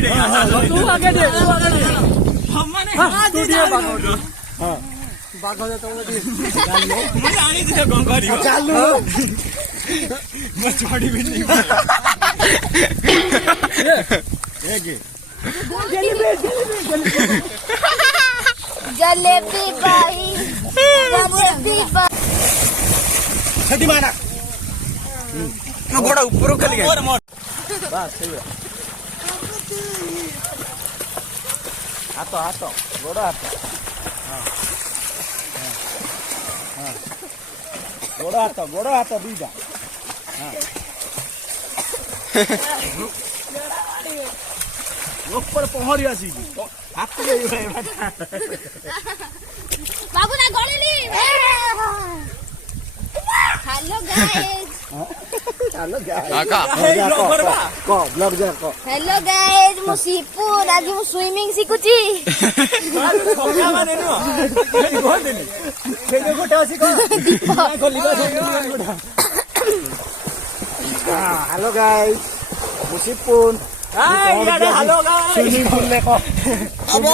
तू आगे दे हम माने तू दिए बागो हां बागो तो चालो मैं आनी तुझे कौन करियो चालो मैं छोड़ी भी नहीं एक जलेबी भाई जलेबी छठी माना ना घोड़ा ऊपर उखल गया बस सही है हाथ हाथ घोड़ा हाथ हां हां घोड़ा हाथ दीदा हां ऊपर पहुंच आसी हाथ गई बाबू ना गळेली हेलो गाइस हेलो गाइस को ब्लॉग जा को हेलो गाइस मु सिपुर आज मु स्विमिंग सिकुची कोका माने नो बोल देनी फेगे गोटा आसी को खोलिबा गोटा हेलो गाइस मु सिपुर हेलो गाइस स्विमिंग पूल ले को अब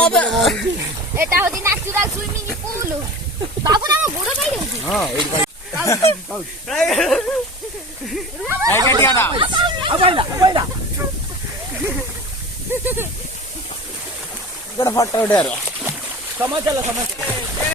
एटा होदी नेचुरल स्विमिंग पूल बाबू ना गोड़ गई होती हां एक भाई आई गटिया ना अबैला गड़ फटो डेरो समझ चलो